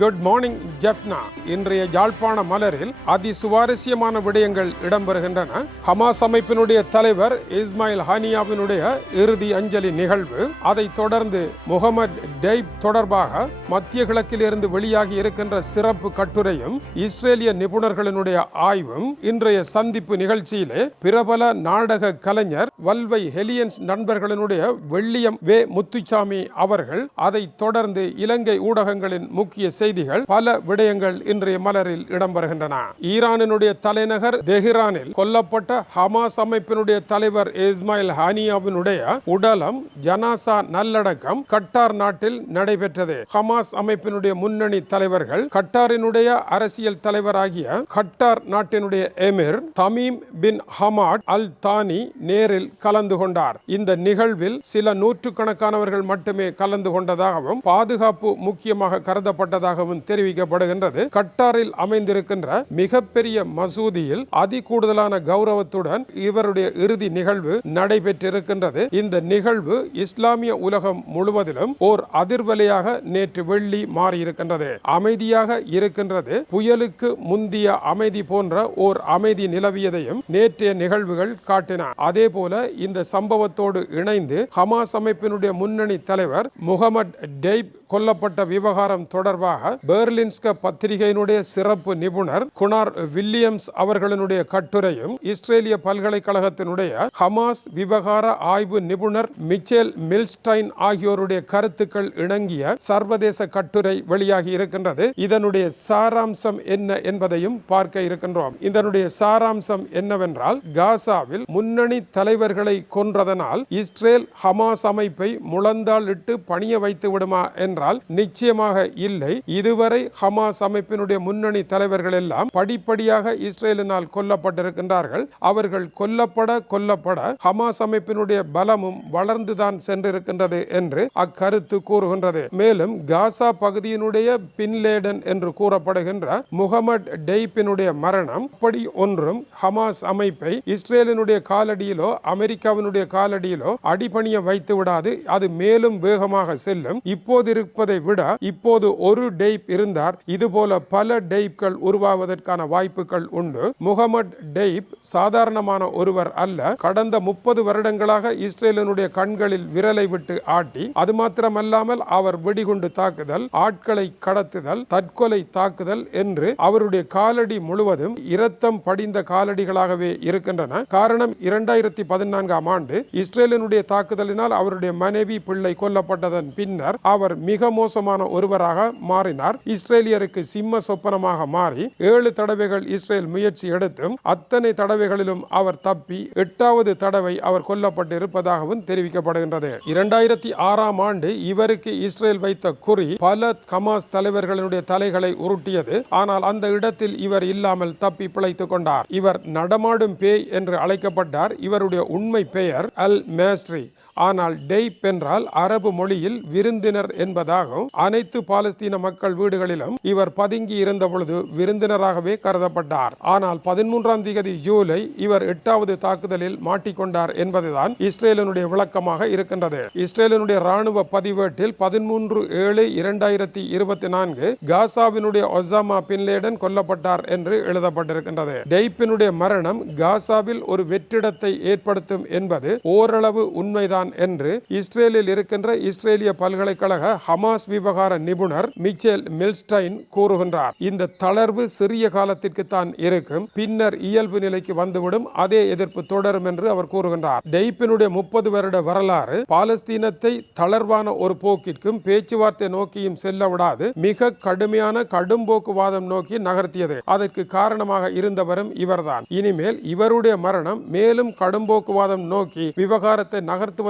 Good morning Jaffna இன்றைய யாழ்ப்பாண மலரில் அதி சுவாரஸ்யமான விடயங்கள் இடம்பெறுகின்றன. ஹமாஸ் அமைப்பினுடைய தலைவர் இஸ்மாயில் ஹானியாவினுடைய இறுதி அஞ்சலி நிகழ்வு. அதைத் தொடர்ந்து முகமது டெய்ப் தொடர்பாக மத்திய கிழக்கில் இருந்து வெளியாகி இருக்கின்ற சிறப்பு கட்டுரையும் இஸ்ரேலிய நிபுணர்களினுடைய ஆய்வும் இன்றைய சந்திப்பு நிகழ்ச்சியிலே பிரபல நாடக கலைஞர் வல்வை ஹெலியன்ஸ் நண்பர்களினுடைய வெள்ளியம் வே முத்துச்சாமி அவர்கள் அதைத் தொடர்ந்து இலங்கை ஊடகங்களின் முக்கிய செய்திகள் பல விடயங்கள் இன்றைய மலரில் இடம்பெறுகின்றன. ஈரானினுடைய தலைநகர் தெஹ்ரானில் கொல்லப்பட்ட ஹமாஸ் அமைப்பினுடைய தலைவர் இஸ்மாயில் ஹானியாவினுடைய உடலம் ஜனாசா நல்லடக்கம் கட்டார் நாட்டில் நடைபெற்றது. ஹமாஸ் அமைப்பினுடைய முன்னணி தலைவர்கள் கட்டாரினுடைய அரசியல் தலைவராகிய கட்டார் நாட்டினுடைய emir Tamim bin Hamad Al Thani நேரில் கலந்து கொண்டார். இந்த நிகழ்வில் சில நூற்றுக்கணக்கானவர்கள் மட்டுமே கலந்து கொண்டதாகவும் பாதுகாப்பு முக்கியமாக கருதப்பட்டதாக கருதப்பட்டதாகவும் தெரிவிக்கப்படுகின்றது. கட்டாரில் அமைந்திருக்கின்ற மிகப்பெரிய மசூதியில் அதி கூடுதலான கௌரவத்துடன் இவருடைய இறுதி நிகழ்வு நடைபெற்றிருக்கின்றது. இந்த நிகழ்வு இஸ்லாமிய உலகம் முழுவதிலும் ஓர் அதிர்வலையாக நேற்று வெள்ளி மாறியிருக்கின்றது. அமைதியாக இருக்கின்றது. புயலுக்கு முந்திய அமைதி போன்ற ஓர் அமைதி நிலவியதையும் நேற்றைய நிகழ்வுகள் காட்டின. அதே போல இந்த சம்பவத்தோடு இணைந்து ஹமாஸ் அமைப்பினுடைய முன்னணி தலைவர் முகமது டெய்ப் கொல்லப்பட்ட விவகாரம் தொடர்பாக பெர்லின்ஸ்க பத்திரிகையினுடைய சிறப்பு நிபுணர் குணார் வில்லியம்ஸ் அவர்களினுடைய கட்டுரையும் இஸ்ரேலிய பல்கலைக்கழகத்தினுடைய ஹமாஸ் விவகார ஆய்வு நிபுணர் மிச்சேல் மில்ஸ்டைன் ஆகியோருடைய கருத்துக்கள் இணங்கிய சர்வதேச கட்டுரை வெளியாகி இருக்கின்றது. இதனுடைய சாராம்சம் என்ன என்பதையும் பார்க்க இருக்கின்றோம். இதனுடைய சாராம்சம் என்னவென்றால் காசாவில் முன்னணி தலைவர்களை கொன்றதனால் இஸ்ரேல் ஹமாஸ் அமைப்பை முழந்தால் இட்டு பணிய வைத்து விடுமா என்றால் நிச்சயமாக இல்லை. இதுவரை ஹமாஸ் அமைப்பினுடைய முன்னணி தலைவர்கள் எல்லாம் படிப்படியாக இஸ்ரேலினால் கொல்லப்பட்டிருக்கின்றார்கள். அவர்கள் கொல்லப்பட கொல்லப்பட ஹமாஸ் அமைப்பினுடைய பலமும் வளர்ந்துதான் சென்றிருக்கின்றது என்று அக்கருத்து கூறுகின்றது. மேலும் காசா பகுதியினுடைய பின்லேடன் என்று கூறப்படுகின்ற முகமது டெய்பினுடைய மரணம் அப்படி ஒன்றும் ஹமாஸ் அமைப்பை இஸ்ரேலினுடைய காலடியிலோ அமெரிக்காவினுடைய காலடியிலோ அடிபணிய வைத்து விடாது அது மேலும் வேகமாக செல்லும். இப்போது இருப்பதை விட இப்போது ஒரு டெய்ப் இருந்தார். இதுபோல பல டெய்ப்கள் உருவாவதற்கான வாய்ப்புகள் உண்டு. முகமது டெய்ப் சாதாரணமான ஒருவர் அல்ல. கடந்த முப்பது வருடங்களாக இஸ்ரேலினுடைய கண்களில் விரலை விட்டு ஆட்டி அது மாத்திரமல்லாமல் அவர் வெடிகுண்டு தாக்குதல் ஆட்களை கடத்துதல் தற்கொலை தாக்குதல் என்று அவருடைய காலடி முழுவதும் இரத்தம் படிந்த காலடிகளாகவே இருக்கின்றன. காரணம் இரண்டாயிரத்தி பதினான்காம் ஆண்டு இஸ்ரேலினுடைய தாக்குதலினால் அவருடைய மனைவி பிள்ளை கொல்லப்பட்டதன் பின்னர் அவர் மிக மிக மோசமான ஒருவராக மாறினார். இஸ்ரேலியருக்கு சிம்ம சொப்பனமாக மாறி ஏழு தடவைகள் இஸ்ரேல் முயற்சி எடுத்தும் அத்தனை தடவைகளிலும் அவர் தப்பி எட்டாவது தடவை அவர் கொல்லப்பட்டிருப்பதாகவும் தெரிவிக்கப்படுகின்றது. இரண்டாயிரத்தி ஆறாம் ஆண்டு இவருக்கு இஸ்ரேல் வைத்த குறி பல கமாஸ் தலைவர்களுடைய தலைகளை உருட்டியது. ஆனால் அந்த இடத்தில் இவர் இல்லாமல் தப்பி பிழைத்துக் கொண்டார். இவர் நடமாடும் பேய் என்று அழைக்கப்பட்டார். இவருடைய உண்மை பெயர் அல் மேஸ்ட்ரி ஆனால் டெய்ப் என்றால் அரபு மொழியில் விருந்தினர் என்பதாகவும் அனைத்து பாலஸ்தீன மக்கள் வீடுகளிலும் இவர் பதுங்கி இருந்த பொழுது விருந்தினராகவே கருதப்பட்டார். ஆனால் பதிமூன்றாம் தேதி ஜூலை இவர் எட்டாவது தாக்குதலில் மாட்டிக்கொண்டார் என்பதுதான் இஸ்ரேலினுடைய விளக்கமாக இருக்கின்றது. இஸ்ரேலினுடைய ராணுவ பதிவேட்டில் பதிமூன்று ஏழு இரண்டாயிரத்தி இருபத்தி நான்கு காசாவினுடைய ஒசாமா பின்லேடன் கொல்லப்பட்டார் என்று எழுதப்பட்டிருக்கின்றது. டெய்ப்பினுடைய மரணம் காசாவில் ஒரு வெற்றிடத்தை ஏற்படுத்தும் என்பது ஓரளவு உண்மைதான் என்று இஸ்ரேலில் இருக்கின்ற இஸ்ரேலிய பல்கலைக்கழக ஹமாஸ் விவகார நிபுணர் மிச்சேல் மில்ஸ்டைன் கூறுகின்றார். இந்த தளர்வு சிறிய காலத்திற்கு தான் இருக்கும். பின்னர் இயல்பு நிலைக்கு வந்துவிடும். அதே எதிர்ப்பு தொடரும் என்று அவர் கூறுகின்றார். டெய்ப்பினுடைய முப்பது வருட வரலாறு பாலஸ்தீனத்தை தளர்வான ஒரு போக்கிற்கும் பேச்சுவார்த்தை நோக்கியும் செல்ல விடாது. மிக கடுமையான கடும்போக்குவாதம் நோக்கி நகர்த்தியது. அதற்கு காரணமாக இருந்தவரும் இவர்தான். இனிமேல் இவருடைய மரணம் மேலும் கடும்போக்குவாதம் நோக்கி விவகாரத்தை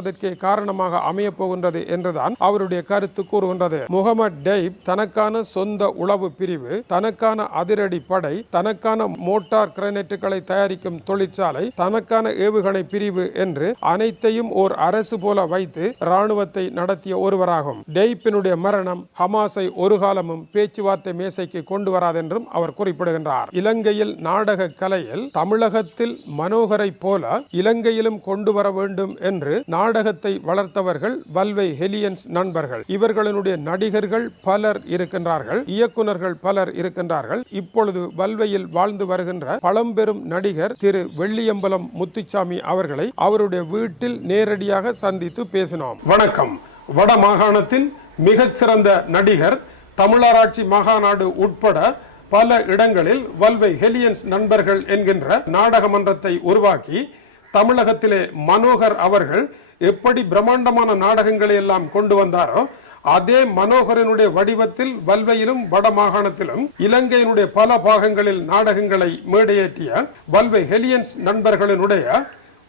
நகர்த்துவதற்கே காரணமாக அமைய போகின்றது என்றுதான் அவருடைய கருத்து கூறுகின்றது. முகமது டெய்ப் தனக்கான சொந்த உளவு பிரிவு தனக்கான அதிரடி படை தனக்கான மோட்டார் கிரனேட்டுகளை தயாரிக்கும் தொழிற்சாலை தனக்கான ஏவுகணை பிரிவு என்று அனைத்தையும் ஓர் அரசு போல வைத்து ராணுவத்தை நடத்திய ஒருவராகும். டெய்ப்பினுடைய மரணம் ஹமாஸை ஒரு காலமும் பேச்சுவார்த்தை மேசைக்கு கொண்டு வராதென்றும் அவர் குறிப்பிடுகின்றார். இலங்கையில் நாடக கலையில் தமிழகத்தில் மனோகரை போல இலங்கையிலும் கொண்டு வர வேண்டும் என்று நாடக நாடகத்தை வளர்த்தவர்கள் வல்வை ஹெலியன்ஸ் நண்பர்கள். இவர்களுடைய நடிகர்கள் பலர் இருக்கின்றார்கள். இயக்குனர்கள் பலர் இருக்கின்றார்கள். இப்பொழுது வல்வையில் வாழ்ந்து வருகின்ற பழம்பெரும் நடிகர் திரு வெள்ளியம்பலம் முத்துச்சாமி அவர்களை அவருடைய வீட்டில் நேரடியாக சந்தித்து பேசினோம். வணக்கம். வட மாகாணத்தின் மிகச்சிறந்த நடிகர் தமிழராட்சி மாகாநாடு உட்பட பல இடங்களில் வல்வை ஹெலியன்ஸ் நண்பர்கள் என்கின்ற நாடக மன்றத்தை உருவாக்கி தமிழகத்திலே மனோகர் அவர்கள் எப்படி பிரம்மாண்டமான நாடகங்களை எல்லாம் கொண்டு வந்தாரோ அதே மனோகரனுடைய வடிவத்தில் வல்வையிலும் வட மாகாணத்திலும் இலங்கையினுடைய பல பாகங்களில் நாடகங்களை மேடையேற்றிய வல்வை ஹெலியன்ஸ் நண்பர்களினுடைய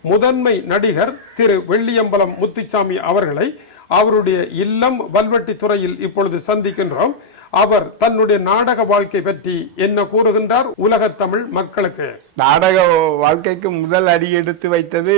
முதன்மை நடிகர் திரு வெள்ளியம்பலம் முத்துச்சாமி அவர்களை அவருடைய இல்லம் வல்வெட்டித்துறையில் இப்பொழுது சந்திக்கின்றோம். அவர் தன்னுடைய நாடக வாழ்க்கை பற்றி என்ன கூறுகின்றார் உலக தமிழ் மக்களுக்கு? நாடக வாழ்க்கைக்கு முதல் அடி எடுத்து வைத்தது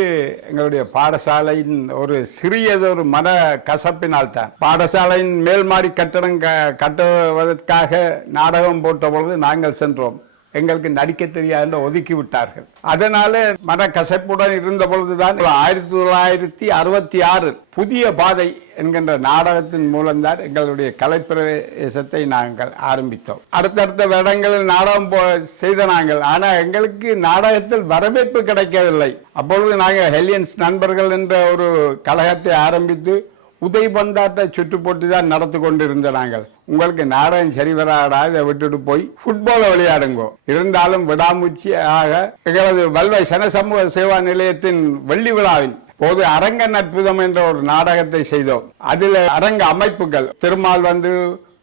எங்களுடைய பாடசாலையின் ஒரு சிறியதொரு மன கசப்பினால் தான் பாடசாலையின் மேல்மாடி கட்டடம் கட்டுவதற்காக நாடகம் போட்ட பொழுது நாங்கள் சென்றோம். எங்களுக்கு நடிக்க தெரியாது என்று ஒதுக்கி விட்டார்கள். அதனால மன கசப்புடன் இருந்த பொழுதுதான் ஆயிரத்தி தொள்ளாயிரத்தி அறுபத்தி ஆறு புதிய பாதை என்கின்ற நாடகத்தின் மூலம்தான் எங்களுடைய கலைப்பிரவேசத்தை நாங்கள் ஆரம்பித்தோம். அடுத்தடுத்த இடங்களில் நாடகம் போ- செய்த நாங்கள். ஆனால் எங்களுக்கு நாடகத்தில் வரவேற்பு கிடைக்கவில்லை. அப்பொழுது நாங்கள் ஹெலியன்ஸ் நண்பர்கள் என்ற ஒரு கழகத்தை ஆரம்பித்து உதய் பந்தாட்ட சுற்று போட்டி தான் நடத்தி கொண்டிருந்த நாங்கள். உங்களுக்கு நாடகம் சரி வராடா இதை விட்டுட்டு போய் ஃபுட்பாலை விளையாடுங்கோ. இருந்தாலும் விடாமுச்சியாக எங்களது வல்வை சனசமூக சேவா நிலையத்தின் வெள்ளி விழாவின் போது அரங்க நற்புதம் என்ற ஒரு நாடகத்தை செய்தோம். அதில் அரங்க அமைப்புகள் திருமால் வந்து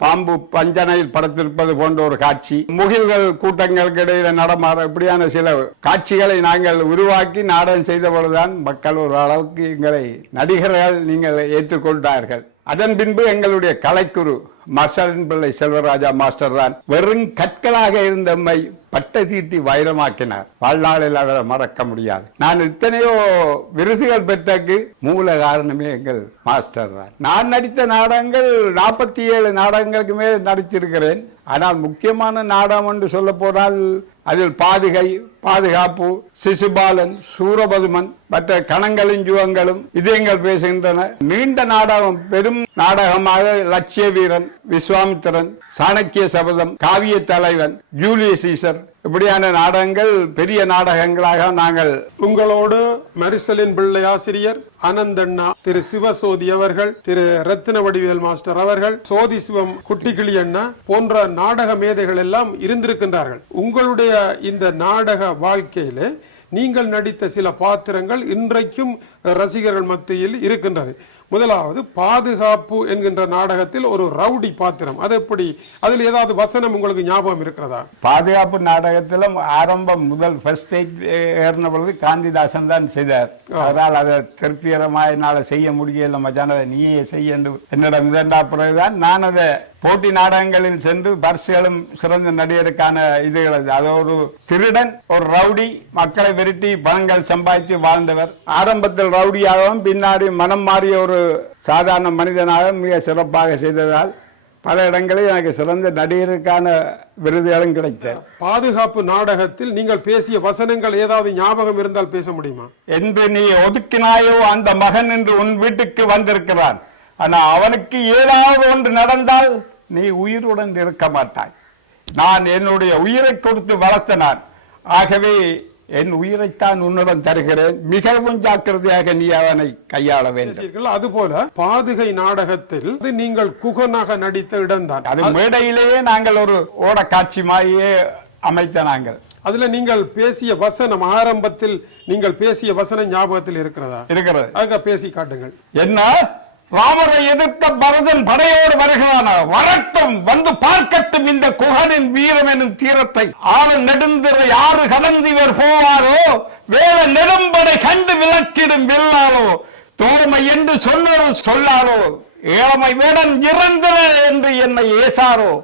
பாம்பு பஞ்சனையில் படுத்திருப்பது போன்ற ஒரு காட்சி முகில்கள் கூட்டங்களுக்கு இடையில நடமாற இப்படியான சில காட்சிகளை நாங்கள் உருவாக்கி நாடகம் செய்த பொழுதுதான் மக்கள் ஒரு அளவுக்கு எங்களை நடிகர்கள் நீங்கள் ஏற்றுக்கொண்டார்கள். அதன் பின்பு எங்களுடைய கலைக்குரு மசரன் பிள்ளை செல்வராஜா மாஸ்டர் தான் வெறும் கற்களாக இருந்தம்மை பட்டை தீட்டி வைரமாக்கினார். வாழ்நாளில் அவரை மறக்க முடியாது. நான் இத்தனையோ விருதுகள் பெற்றக்கு மூல காரணமே எங்கள் மாஸ்டர் தான் நான் நடித்த நாடகங்கள் நாற்பத்தி ஏழு நாடகங்களுக்கு மேல் நடித்திருக்கிறேன். ஆனால் முக்கியமான நாடகம் என்று சொல்ல போனால் அதில் பாதுகை பாதுகாப்பு சிசுபாலன் சூரபதுமன் மற்ற கணங்களின் ஜுவங்களும் இதயங்கள் பேசுகின்றன. நீண்ட நாடகம் பெரும் நாடகமாக லட்சிய வீரன் விஸ்வாமித்திரன் சாணக்கிய சபதம் காவிய தலைவன் ஜூலியஸ் சீசர் இப்படியான நாடகங்கள் பெரிய நாடகங்களாக நாங்கள் உங்களோடு மரிசலின் பிள்ளை ஆசிரியர் அனந்தண்ணா திரு சிவசோதி அவர்கள் திரு ரத்தின வடிவேல் மாஸ்டர் அவர்கள் சோதி சிவம் குட்டிக்கிளி அண்ணா போன்ற நாடக மேதைகள் எல்லாம் இருந்திருக்கின்றார்கள். உங்களுடைய இந்த நாடக வாழ்க்கையில நீங்கள் நடித்த சில பாத்திரங்கள் இன்றைக்கும் ரசிகர்கள் மத்தியில் இருக்கின்றது. முதலாவது பாதுகாப்பு என்கின்ற நாடகத்தில் ஒரு ரவுடி பாத்திரம். அது எப்படி? அதில் ஏதாவது வசனம் உங்களுக்கு ஞாபகம் இருக்கிறதா? பாதுகாப்பு நாடகத்திலும் ஆரம்பம் முதல் ஃபர்ஸ்ட் ஏறின பொழுது காந்திதாசன் தான் செய்தார். அதனால் அதை திருப்திகரமா என்னால செய்ய முடியல மச்சான் அதை நீயே செய்ய என்று என்னிடம் இரண்டா பிறகுதான் நான் அதை போட்டி நாடகங்களில் சென்று பரிசுகளும் சிறந்த நடிகருக்கான இதுகள் அது. அது ஒரு திருடன் ஒரு ரவுடி மக்களை விரட்டி பணங்கள் சம்பாதித்து வாழ்ந்தவர். ஆரம்பத்தில் ரவுடியாகவும் பின்னாடி மனம் மாறிய ஒரு சாதாரண மனிதனாக மிக சிறப்பாக செய்ததால் பல இடங்களில் எனக்கு சிறந்த நடிகருக்கான விருதுகளும் கிடைத்தது. பாதுகாப்பு நாடகத்தில் நீங்கள் பேசிய வசனங்கள் ஏதாவது ஞாபகம் இருந்தால் பேச முடியுமா? என்று நீ ஒதுக்கினாயோ அந்த மகன் என்று உன் வீட்டுக்கு வந்திருக்கிறான். ஆனா அவனுக்கு ஏதாவது ஒன்று நடந்தால் நீ உயிருடன் இருக்க மாட்டாய். நான் என்னுடைய உயிரை கொடுத்து வளர்த்த நான். ஆகவே என் உயிரைத்தான் உன்னிடம் தருகிறேன். மிகவும் ஜாக்கிரதையாக நீ அவனை கையாள வேண்டும். அதுபோல பாதுகை நாடகத்தில் நீங்கள் குகனாக நடித்த இடம்தான் அது மேடையிலேயே நாங்கள் ஒரு ஓட காட்சி மாதிரியே அமைத்த நாங்கள். அதுல நீங்கள் பேசிய வசனம் ஆரம்பத்தில் நீங்கள் பேசிய வசனம் ஞாபகத்தில் இருக்கிறதா? இருக்கிறது. அதுக்கு பேசி காட்டுங்கள். என்ன? ராமரை எதிர்த்த பரதன் படையோடு வருகிறான? வரட்டும் வந்து பார்க்கட்டும் இந்த குகனின் வீரம் எனும் தீரத்தை. ஆறு நெடுந்திர யாரு கடந்து இவர் போவாரோ? வேற நெடும்படை கண்டு விளக்கிடும் வில்லாரோ? தோழமை என்று சொன்னொரு சொல்லாரோ? ஏழமை வேடன் இறந்திர என்று என்னை ஏசாரோ?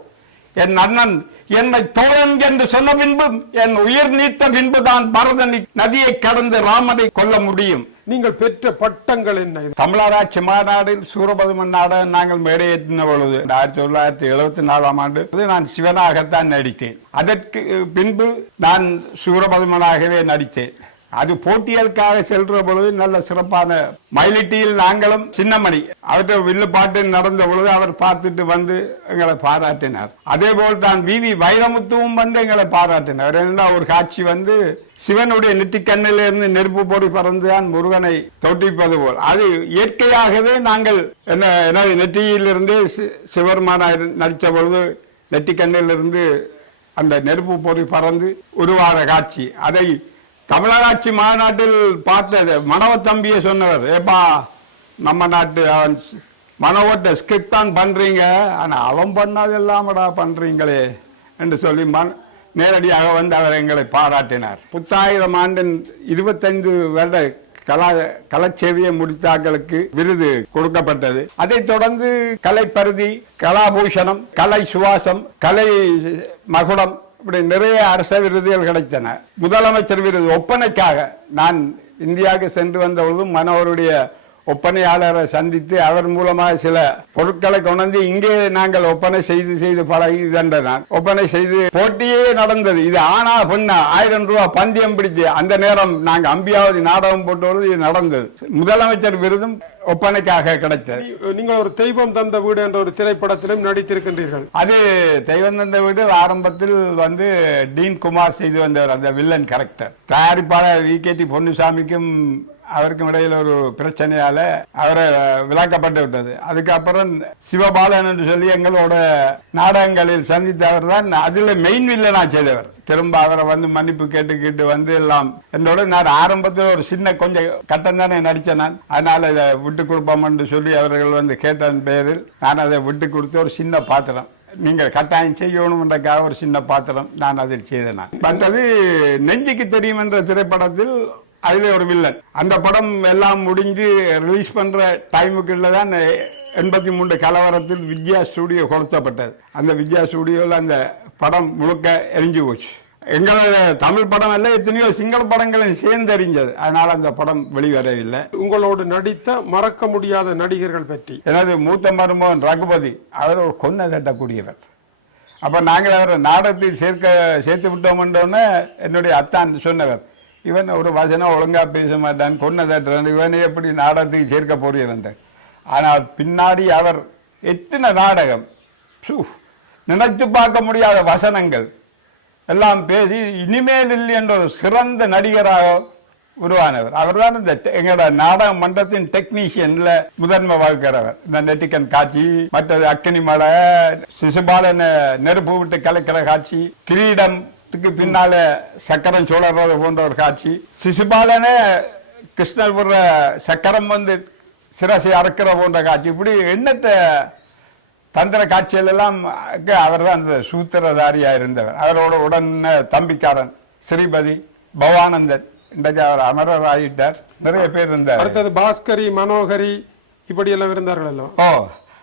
என் அண்ணன் என்னை தோழன் என்று சொன்ன பின்பும் என் உயிர் நீத்த பின்புதான் பரதனி நதியை கடந்து ராமனை கொல்ல முடியும். நீங்கள் பெற்ற பட்டங்கள் என்ன தமிழராட்சி மாநாடில் சூரபதுமன் நாடகம் நாங்கள் மேடையேற்றின பொழுது ஆயிரத்தி தொள்ளாயிரத்தி எழுபத்தி நாலாம் ஆண்டு நான் சிவனாகத்தான் நடித்தேன். அதற்கு பின்பு நான் சூரபதுமனாகவே நடித்தேன். அது போட்டியலுக்காக செல்ற பொழுது நல்ல சிறப்பான மயிலிட்டியில் நாங்களும் சின்னமணி. அவர்கிட்ட வில்லு பாட்டு நடந்த பொழுது அவர் பார்த்துட்டு வந்து எங்களை பாராட்டினார். அதே போல் தான் விவி வைரமுத்துவும் வந்து எங்களை பாராட்டினார். என்ன ஒரு காட்சி வந்து சிவனுடைய நெற்றிக்கண்ணிலிருந்து நெருப்பு பொறி பறந்துதான் முருகனை தொட்டிப்பது போல். அது இயற்கையாகவே நாங்கள் என்ன எனது நெற்றியிலிருந்து சி- சிவருமான நடித்த பொழுது நெற்றிக்கண்ணிலிருந்து அந்த நெருப்பு பொறி பறந்து உருவாத காட்சி. அதை தமிழராட்சி மாநாட்டில் பார்த்த மனவத்தம்பியை சொன்னவர் ஏப்பா நம்ம நாட்டு அவன் ஸ்- மனோவட்ட ஸ்கிரிப்ட் தான் பண்றீங்க ஆனால் அவன் பண்ணாது எல்லாமடா பண்றீங்களே என்று சொல்லி மன நேரடியாக வந்து அவர் எங்களை பாராட்டினார். புத்தாயிரம் ஆண்டின் இருபத்தைந்து வருட கலா கலைச்சேவியை முடித்தாக்களுக்கு விருது கொடுக்கப்பட்டது. அதைத் தொடர்ந்து கலைப்பருதி கலாபூஷணம் கலை சுவாசம் கலை மகுடம் இப்படி நிறைய அரச விருதுகள் கிடைத்தன. முதலமைச்சர் விருது ஒப்பனைக்காக நான் இந்தியாவுக்கு சென்று வந்தபொழுது மனோருடைய ஒப்பனையாளரை சந்தித்து அவர் மூலமாக சில பொருட்களை கொண்டு இங்கே நாங்கள் ஒப்பனை செய்து செய்து பழகி நான் ஒப்பனை செய்து போட்டியே நடந்தது. இது ஆனா பெண்ணா ஆயிரம் ரூபாய் பந்தயம் பிடிச்சு அந்த நேரம் நாங்க அம்பியாவதி நாடகம் போட்டு வருது இது நடந்தது. முதலமைச்சர் விருதும் ஒப்பனைக்காக கிடைத்தது. நீங்கள் ஒரு தெய்வம் தந்த வீடு என்ற ஒரு திரைப்படத்திலும் நடித்திருக்கின்றீர்கள். அது தெய்வந்தந்த வீடு ஆரம்பத்தில் வந்து டீன் குமார் செய்து வந்தவர் அந்த வில்லன் கேரக்டர் தயாரிப்பாளர் வி கே டி பொன்னுசாமிக்கும் அவருக்கும் இடையில் ஒரு பிரச்சனையால் அவரை விளக்கப்பட்டு விட்டது. அதுக்கப்புறம் சிவபாலன் என்று சொல்லி எங்களோட நாடகங்களில் சந்தித்தவர் தான் அதில் மெயின் வில்லனா செய்தவர். திரும்ப அவரை வந்து மன்னிப்பு கேட்டு கேட்டு வந்து எல்லாம் என்னோட நான் ஆரம்பத்தில் ஒரு சின்ன கொஞ்சம் கட்டம் தானே நடித்தேன் நான். அதனால் இதை விட்டு கொடுப்போம்னு என்று சொல்லி அவர்கள் வந்து கேட்டதன் பேரில் நான் அதை விட்டு கொடுத்து ஒரு சின்ன பாத்திரம். நீங்கள் கட்டாயம் செய்யணும்ன்றக்காக ஒரு சின்ன பாத்திரம் நான் அதில் செய்தேன் மற்றது நெஞ்சுக்கு தெரியும் என்ற திரைப்படத்தில் அதில் ஒரு வில்லன் அந்த படம் எல்லாம் முடிஞ்சு ரிலீஸ் பண்ற டைமுக்குள்ள தான் எண்பத்தி மூன்று கலவரத்தில் வித்யா ஸ்டுடியோ கொளுத்தப்பட்டது. அந்த வித்யா ஸ்டுடியோவில் அந்த படம் முழுக்க எரிஞ்சு போச்சு. எங்களோட தமிழ் படம் எல்லாம் எத்தனையோ சிங்கள படங்களும் சேர்ந்து எரிஞ்சது அதனால அந்த படம் வெளிவரவில்லை. உங்களோடு நடித்த மறக்க முடியாத நடிகர்கள் பற்றி. எனது மூத்த மருமகன் ரகுபதி அவர் ஒரு கொன்ன தட்டக்கூடியவர். அப்போ நாங்கள் அவரை நாடகத்தில் சேர்க்க சேர்த்து விட்டோம்ன்றோன்னே என்னுடைய அத்தான் சொன்னவர். இவன் ஒரு வசனம் ஒழுங்காக பேச மாட்டான் கொன்ன தட்டுறான் இவனை எப்படி நாடகத்துக்கு சேர்க்க போறீர் ஆனால் பின்னாடி அவர் எத்தனை நாடகம்? நினைத்து பார்க்க முடியாத வசனங்கள். எல்லாம் பேசி இனிமேல் இல்லை என்ற ஒரு சிறந்த நடிகராக உருவானவர். அவர்தான் இந்த டெ- எங்களோட நாடக மன்றத்தின் டெக்னீஷியன்ல முதன்மை வகுக்கிறவர் இந்த நெட்டிக்கன் காட்சி மற்றது அக்கினி மலை சிசுபாலன் நெருப்பு விட்டு கலக்கிற காட்சி கிரீடம் கிரீடத்துக்கு பின்னால சக்கரம் சோழறது போன்ற ஒரு காட்சி. சிசுபாலனே கிருஷ்ணர் விடுற சக்கரம் வந்து சிரசை அறுக்கிற போன்ற காட்சி. இப்படி எண்ணத்தை தந்திர காட்சிகள் எல்லாம் அவர் தான் அந்த சூத்திரதாரியா இருந்தவர். அவரோட உடன் தம்பிக்காரன் ஸ்ரீபதி பவானந்தன் இன்றைக்கு அவர் அமரர் ஆகிட்டார். நிறைய பேர் இருந்தார். அடுத்தது பாஸ்கரி மனோகரி இப்படி எல்லாம். இருந்தார்கள் ஓ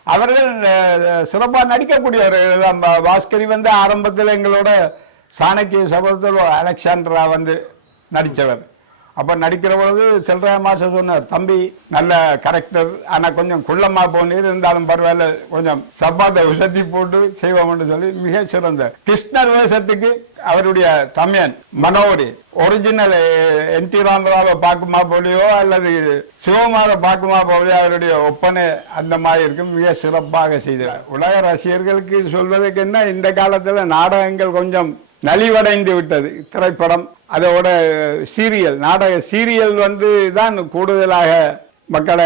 அவர்கள் அஹ், சிறப்பா நடிக்கக்கூடியவர் தான். பாஸ்கரி வந்து ஆரம்பத்தில் எங்களோட சாணக்கிய சபதத்தில் அலெக்சாண்டரா வந்து நடித்தவர். அப்போ நடிக்கிற பொழுது செல்ராய மாஸ்டர் சொன்னார் தம்பி நல்ல கரெக்டர் ஆனால் கொஞ்சம் குள்ளமாக போனீர் இருந்தாலும் பரவாயில்ல. கொஞ்சம் சப்பாத்தை உசத்தி போட்டு செய்வோம்னு சொல்லி மிக சிறந்த. கிருஷ்ணர் வேஷத்துக்கு அவருடைய தமையன் மனோரி ஒரிஜினல் என் டி ராமராவை பார்க்குமா போலியோ அல்லது சிவகுமாரை பார்க்குமா போலியோ அவருடைய ஒப்பனை அந்த மாதிரி இருக்கும் மிக சிறப்பாக செய்தார். உலக ரசிகர்களுக்கு சொல்வதற்கு என்ன? இந்த காலத்தில் நாடகங்கள் கொஞ்சம் நலிவடைந்து விட்டது. திரைப்படம் அதோட சீரியல் நாடக சீரியல் வந்து தான் கூடுதலாக மக்களை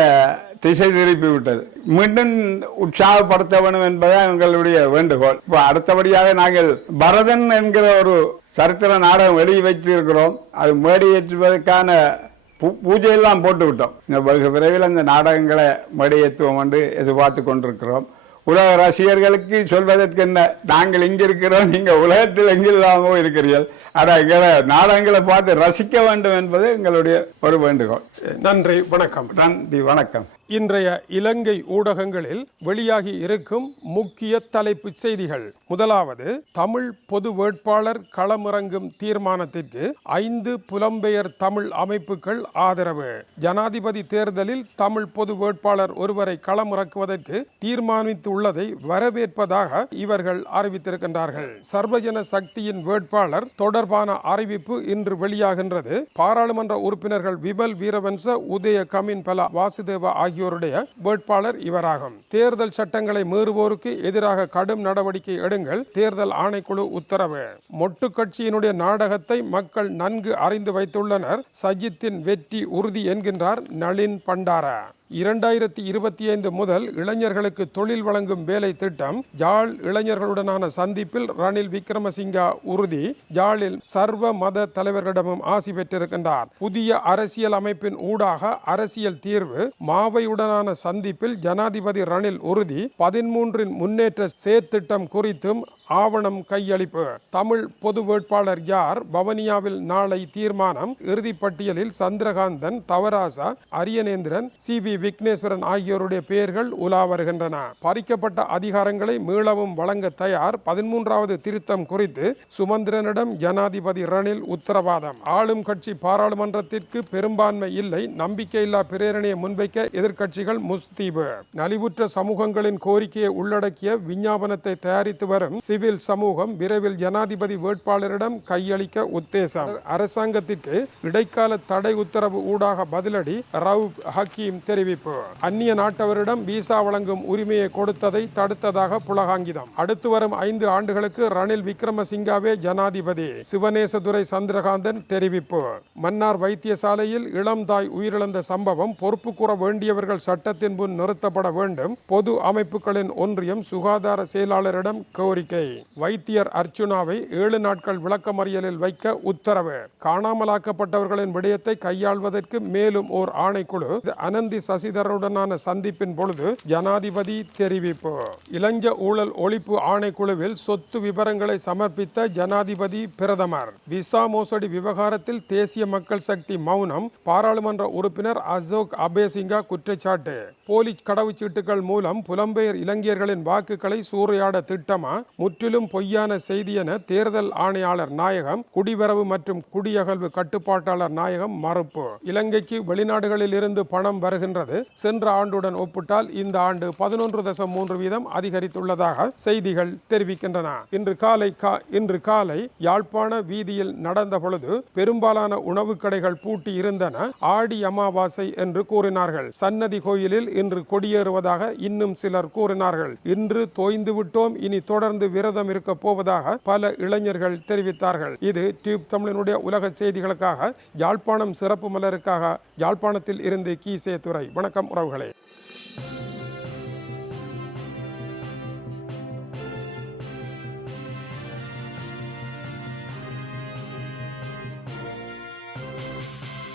திசை திருப்பி விட்டது. மீண்டும் உற்சாகப்படுத்த வேண்டும் என்பதுதான் எங்களுடைய வேண்டுகோள். இப்போ அடுத்தபடியாக நாங்கள் பரதன் என்கிற ஒரு சரித்திர நாடகம் வெளியே வைத்திருக்கிறோம். அது மேடையேற்றுவதற்கான பூ- பூஜையெல்லாம் போட்டு விட்டோம் இந்த வெகு விரைவில் அந்த நாடகங்களை மேடையேற்றுவோம் என்று எதிர்பார்த்து கொண்டிருக்கிறோம். உலக ரசிகர்களுக்கு சொல்வதற்கு என்ன நாங்கள் இங்க இருக்கிறோம் நீங்க உலகத்தில் எங்கில்லாமோ இருக்கிறீர்கள். ஆனால் எங்களை நாடகங்களை பார்த்து ரசிக்க வேண்டும் என்பது எங்களுடைய ஒரு வேண்டுகோள். நன்றி வணக்கம். நன்றி வணக்கம். இன்றைய இலங்கை ஊடகங்களில் வெளியாகி இருக்கும் முக்கிய தலைப்புச் செய்திகள். முதலாவது தமிழ் பொது வேட்பாளர் களமிறங்கும் தீர்மானத்திற்கு ஐந்து புலம்பெயர் தமிழ் அமைப்புகள் ஆதரவு. ஜனாதிபதி தேர்தலில் தமிழ் பொது வேட்பாளர் ஒருவரை களமிறக்குவதற்கு தீர்மானித்துள்ளதை வரவேற்பதாக இவர்கள் அறிவித்திருக்கின்றார்கள். சர்வஜன சக்தியின் வேட்பாளர் தொடர்பான அறிவிப்பு இன்று வெளியாகின்றது. பாராளுமன்ற உறுப்பினர்கள் விமல் வீரவன்ச உதய கமின் பல வாசுதேவ ஆகிய ஆகியோருடைய வேட்பாளர் இவராகும். தேர்தல் சட்டங்களை மீறுவோருக்கு எதிராக கடும் நடவடிக்கை எடுங்கள். தேர்தல் ஆணைக்குழு உத்தரவு. மொட்டு கட்சியினுடைய நாடகத்தை மக்கள் நன்கு அறிந்து வைத்துள்ளனர். சஜித்தின் வெற்றி உறுதி என்கின்றார் நளின் பண்டாரா. இரண்டாயிரத்தி இருபத்தி ஐந்து முதல் இளைஞர்களுக்கு தொழில் வழங்கும் வேலை திட்டம் ஜாழ் இளைஞர்களுடனான சந்திப்பில் ரணில் விக்ரமசிங்கா உறுதி. ஜாழில் சர்வ மத தலைவர்களிடமும் ஆசி பெற்றிருக்கின்றார். புதிய அரசியல் அமைப்பின் ஊடாக அரசியல் தீர்வு மாவையுடனான சந்திப்பில் ஜனாதிபதி ரணில் உறுதி. பதிமூன்றின் முன்னேற்ற செயற்திட்டம் குறித்தும் ஆவணம் கையளிப்பு. தமிழ் பொது வேட்பாளர் யார்? பவனியாவில் நாளை தீர்மானம். இறுதிப்பட்டியலில் சந்திரகாந்தன் தவராசா அரியநேந்திரன் சி விக்னேஸ்வரன் ஆகியோருடைய பெயர்கள் உலா வருகின்றன. பறிக்கப்பட்ட அதிகாரங்களை மீளவும் வழங்க தயார் பதிமூன்றாவது திருத்தம் குறித்து சுமந்திரனிடம் ஜனாதிபதி ரணில் உத்தரவாதம். ஆளும் கட்சி பாராளுமன்றத்திற்கு பெரும்பான்மை இல்லை நம்பிக்கையில்லா பிரேரணையை முன்வைக்க எதிர்க்கட்சிகள் முஸ்தீபு. நலிவுற்ற சமூகங்களின் கோரிக்கையை உள்ளடக்கிய விஞ்ஞாபனத்தை தயாரித்து வரும் சிவில் சமூகம் விரைவில் ஜனாதிபதி வேட்பாளரிடம் கையளிக்க உத்தேசம். அரசாங்கத்திற்கு இடைக்கால தடை உத்தரவு ஊடாக பதிலடி ரவுப் ஹக்கீம் அறிவிப்பு அந்நிய நாட்டவரிடம் விசா வழங்கும் உரிமையை கொடுத்ததை தடுத்ததாக புலகாங்கிதம். அடுத்து வரும் ஐந்து ஆண்டுகளுக்கு ரணில் விக்ரமசிங்காவே ஜனாதிபதி. சிவநேசதுரை சந்திரகாந்தன் தெரிவிப்பு மன்னார் வைத்தியசாலையில் இளம் தாய் உயிரிழந்த சம்பவம் பொறுப்பு கூற வேண்டியவர்கள் சட்டத்தின் முன் நிறுத்தப்பட வேண்டும். பொது அமைப்புகளின் ஒன்றியம் சுகாதார செயலாளரிடம் கோரிக்கை. வைத்தியர் அர்ச்சுனாவை ஏழு நாட்கள் விளக்கமறியலில் வைக்க உத்தரவு. காணாமலாக்கப்பட்டவர்களின் விடயத்தை கையாள்வதற்கு மேலும் ஓர் ஆணைக்குழு. அனந்தி சசிதரனுடனான சந்திப்பின் பொழுது ஜனாதிபதி தெரிவிப்பு. இளஞ்ச ஊழல் ஒழிப்பு ஆணைக்குழுவில் சொத்து விவரங்களை சமர்ப்பித்த ஜனாதிபதி பிரதமர். விசா மோசடி விவகாரத்தில் தேசிய மக்கள் சக்தி மௌனம் பாராளுமன்ற உறுப்பினர் அசோக் அபேசிங்கா குற்றச்சாட்டு. போலி கடவுச்சீட்டுகள் மூலம் புலம்பெயர் இளைஞர்களின் வாக்குகளை சூறையாட திட்டமா? முற்றிலும் பொய்யான செய்தி என தேர்தல் ஆணையாளர் நாயகம் குடிவரவு மற்றும் குடியகழ்வு கட்டுப்பாட்டாளர் நாயகம் மறுப்பு. இலங்கைக்கு வெளிநாடுகளில் இருந்து பணம் வருகின்றது. சென்ற ஆண்டுடன் ஒப்பிட்டால் இந்த ஆண்டு பதினொன்று தசம் மூன்று வீதம் அதிகரித்துள்ளதாக செய்திகள் தெரிவிக்கின்றன. இன்று காலை கா- இன்று காலை யாழ்ப்பாண வீதியில் நடந்த பொழுது பெரும்பாலான உணவுக் கடைகள் பூட்டி இருந்தன. ஆடி அமாவாசை என்று கூறினார்கள். சன்னதி கோயிலில் இன்று கொடியேறுவதாக இன்னும் சிலர் கூறினார்கள். இன்று தோய்ந்து விட்டோம் இனி தொடர்ந்து விரதம் இருக்க போவதாக பல இளைஞர்கள் தெரிவித்தார்கள். இது டியூப் தமிழனுடைய உலக செய்திகளுக்காக யாழ்ப்பாணம் சிறப்பு மலருக்காக யாழ்ப்பாணத்தில் இருந்து கீசே துறை வணக்கம் உறவுகளே.